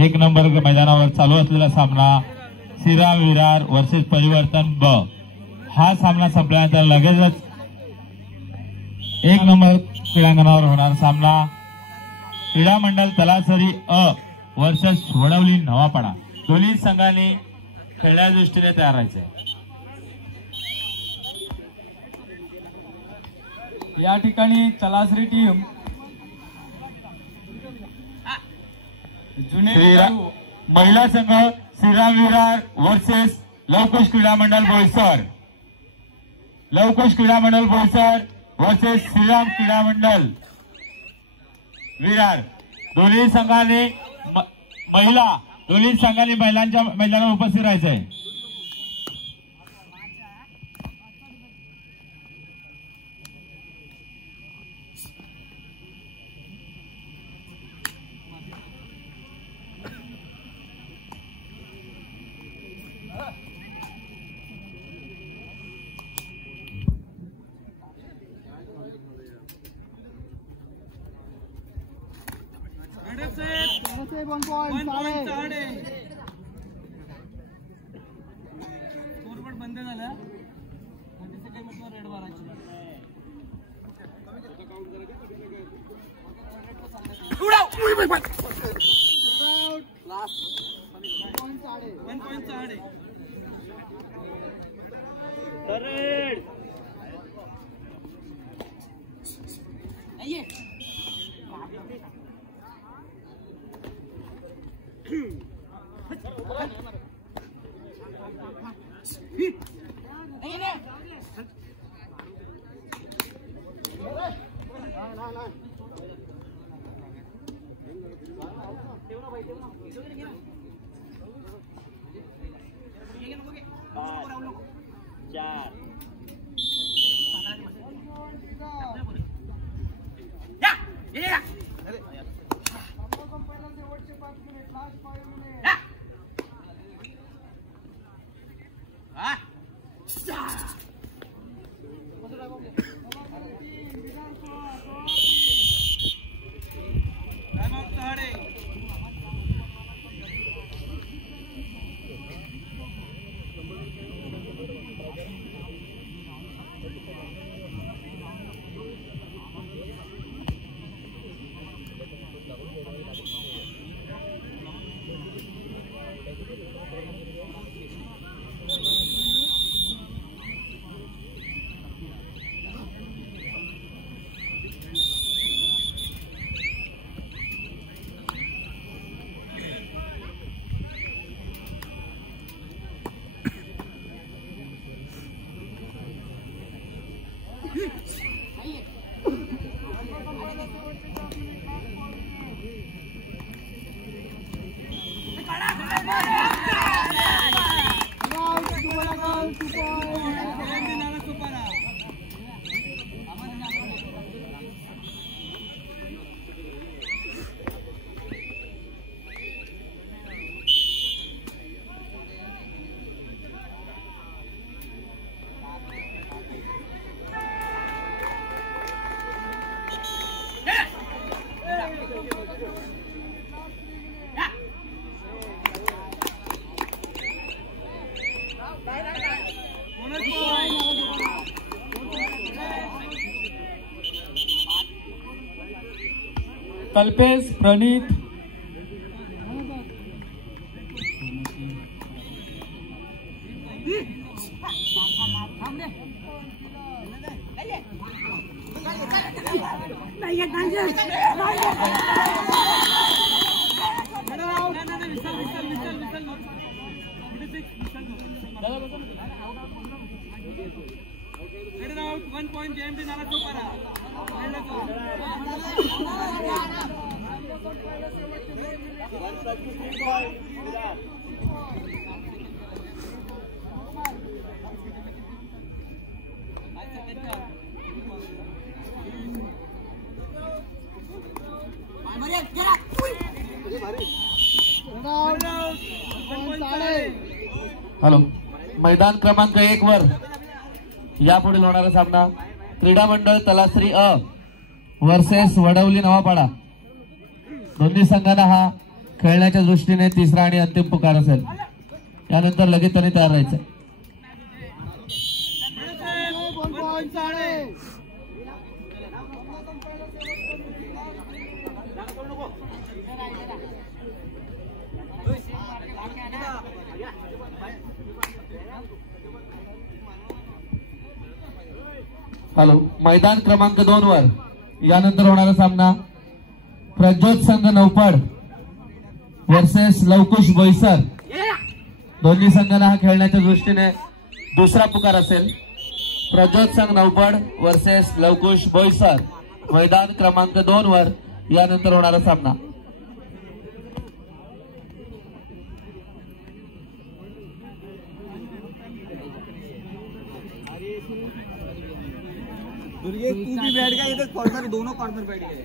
एक नंबर मैदानावर चालू असलेला सामना श्रीराम विरार वर्सेस परिवर्तन ब हा सामना संपल्यानंतर लगेचच एक नंबर क्रीडांगणावर होणार सामना क्रीडा मंडळ तलासरी अ वर्सेस वडवली नवापाडा। दोन्ही संघांनी खेळण्याच्या दृष्टीने तयार राहायचे। या ठिकाणी तलासरी टीम महिला संघ श्रीराम विरार वर्सेस लवकुश क्रीडा मंडळ बोईसर, लवकुश क्रीडा मंडळ बोईसर वर्सेस श्रीराम क्रीडा मंडळ विरार। दोन्ही संघांनी महिलांच्या मैदानावर उपस्थित राहायचंय। स्कोरबोर्ड बंद झाला रेड मारायची। कल्पेश प्रणीत हॅलो, मैदान क्रमांक 1 वर यापुढील होणारा सामना क्रीडा मंडळ तलासरी अ वर्सेस वडवली नवापाडा. दोन्ही संघांना हा खेळण्याच्या दृष्टीने तिसरा आणि अंतिम पुकार असेल. यानंतर लगेच त्यांनी तयार राहायचं. हॅलो, मैदान क्रमांक 2 वर यानंतर होणारा सामना प्रज्योत संघ नौपाड वर्सेस लवकुश बोईसर. दोन्ही संघांना हा खेळण्याच्या दृष्टीने दुसरा पुकार असेल. प्रज्योत संघ नौपाड वर्सेस लवकुश बोईसर, मैदान क्रमांक 2 वर यानंतर होणारा सामना. तू भी बैठ गया इधर कॉर्नर, दोनों कॉर्नर बैठ गए.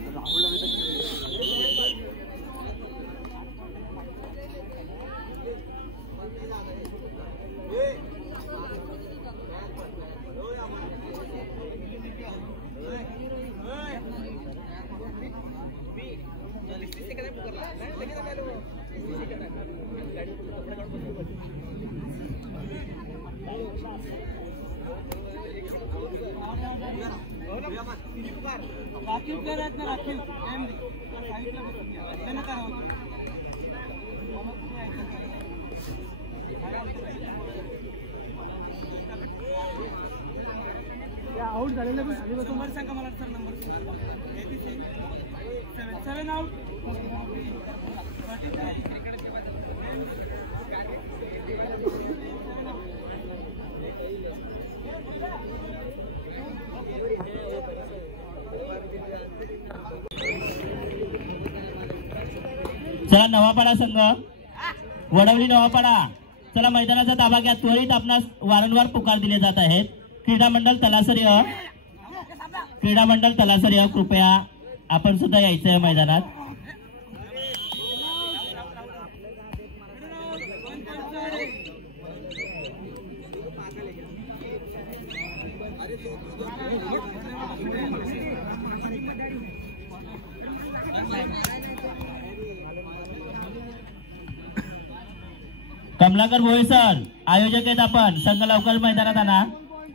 राखीव प्लेयर आहेत ना, राखीव साईडला बसून घ्या. त्यांना करावं आउट झालेलं नंबर सांगा मला सर. Number 7 out. चला नवापाडा संघ, वडवली नवापाडा, चला मैदानाचा ताबा घ्या. त्वरित आपणास वारंवार पुकार दिले जात आहेत. क्रीडा मंडळ तलासरी अ, क्रीडा मंडळ तलासरी अ, कृपया आपण सुद्धा यायचं आहे मैदानात. कमलाकर बोईसर आयोजक आहेत आपण. संघ लवकर मैदानात आणा.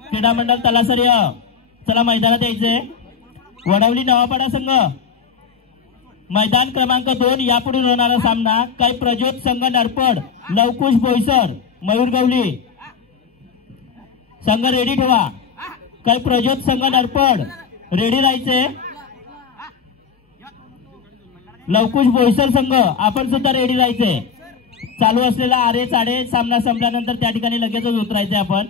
क्रीडा मंडळ तलासरी अ, चला मैदानात यायचे. वडवली नवापाडा संघ, मैदान क्रमांक 2 यापुढे होणारा सामना काही प्रज्योत संघ नरपड लवकुश बोईसर मयूरगवली. संघ रेडी ठेवा. काही प्रज्योत संघ नरपड रेडी राहायचे. लवकुश बोईसर संघ आपण सुद्धा रेडी राहायचे. चालू असलेला आरे साडे सामना संपल्यानंतर त्या ठिकाणी लगेचच उतरायचे आपण.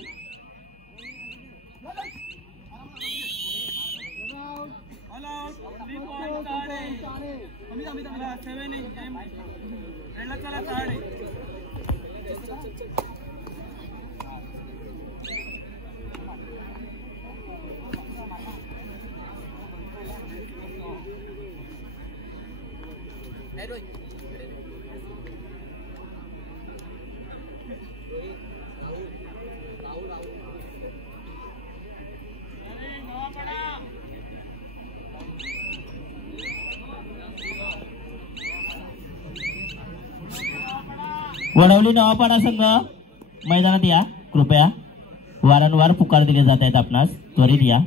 वडवली नवापाडा संघ मैदानात या कृपया. वारंवार पुकार दिले जात आहेत आपणास, त्वरित या.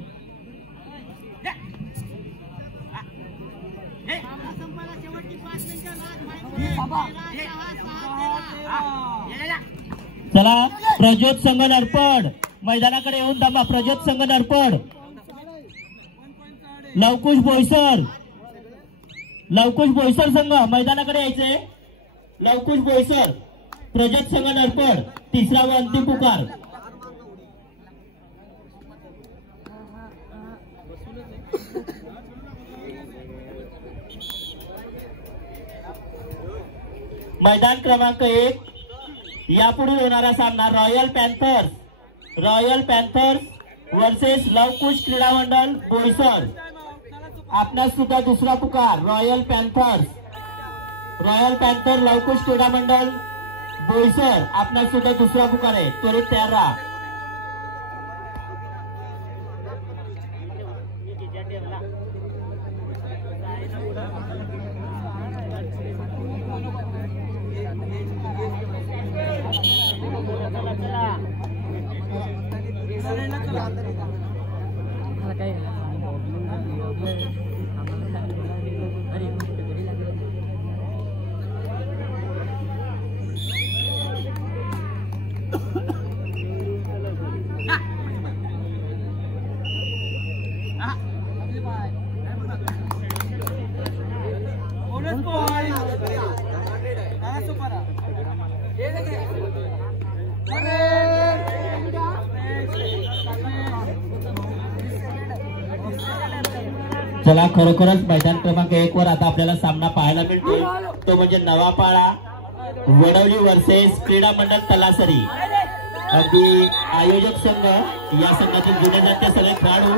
चला प्रज्योत संघ नरपड मैदानाकडे येऊन थांबा. प्रज्योत संघ नरपड. लवकुश बोईसर संघ मैदानाकडे यायचे. लवकुश बोईसर, प्रज्योत संघ नरपड. तिसरा व अंतिम पुकार. मैदान क्रमांक 1 यापुढे होणारा सामना रॉयल पॅन्थर्स वर्सेस लवकुश क्रीडा मंडळ बोईसर. आपणास सुद्धा दुसरा पुकार. रॉयल पॅन्थर लवकुश क्रीडा मंडळ बोईसर. आपणास सुद्धा दुसरा पुकार आहे, त्वरित तयार राहा. चला खरोखरच मैदान क्रमांक 1 वर आता आपल्याला सामना पाहायला मिळतो, तो म्हणजे नवापाडा वडवली वर्सेस क्रीडा मंडळ तलासरी. अगदी आयोजक संघ, या संघातील जुने जाते सगळे खेळाडू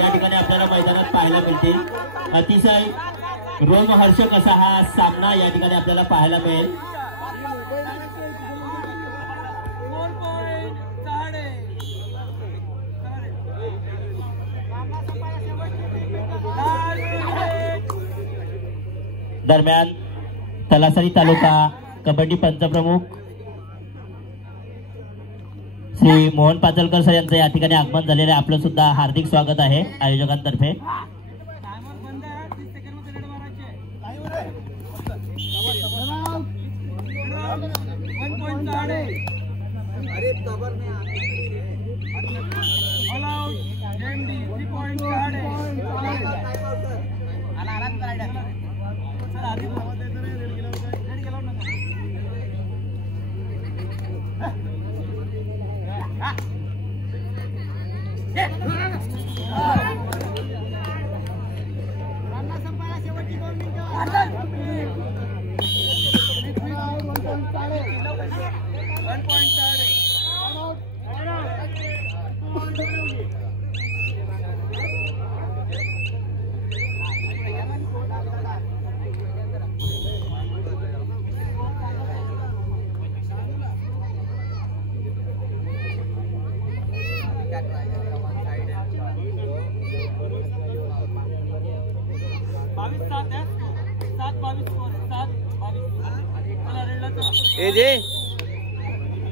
या ठिकाणी आपल्याला मैदानात पाहायला मिळतील. अतिशय रोमहर्षक असा हा सामना या ठिकाणी आपल्याला पाहायला मिळेल. दरम्यान तलासरी तालुका कबड्डी पंचप्रमुख श्री मोहन पाचलकर सर यांचं या ठिकाणी आगमन झालेलं आहे. आपलं सुद्धा हार्दिक स्वागत आहे आयोजकांतर्फे.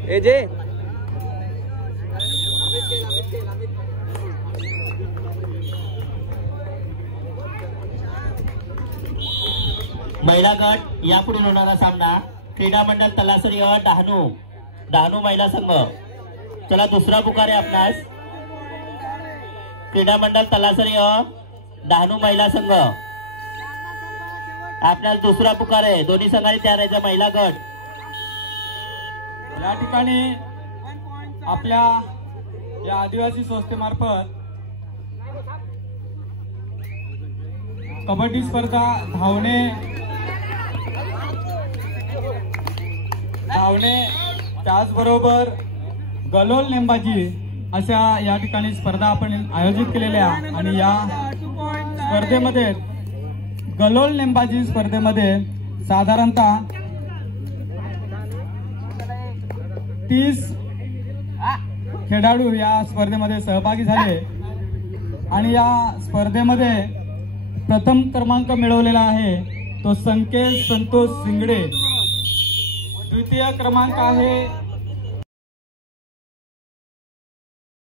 एजे महिला गट यापुढे होणारा सामना क्रीडा मंडळ तलासरी डहाणू महिला संघ. चला दुसरा पुकार आहे आपणास. क्रीडा मंडळ तलासरी डहाणू महिला संघ. आपल्याला दुसरा पुकार आहे. दोन्ही संघांनी तयार राहायचा. महिला गट या ठिकाणी आपल्या या आदिवासी संस्थेमार्फत कबड्डी स्पर्धा, धावणे, त्याचबरोबर गलोल नेमबाजी अशा या ठिकाणी स्पर्धा आपण आयोजित केलेल्या आणि या स्पर्धेमध्ये गलोल नेमबाजी स्पर्धेमध्ये साधारणतः 30 खेळाडू या स्पर्धेमध्ये सहभागी झाले आणि या स्पर्धेमध्ये प्रथम क्रमांक मिळवलेला आहे तो संकेत संतोष सिंगडे, द्वितीय क्रमांक आहे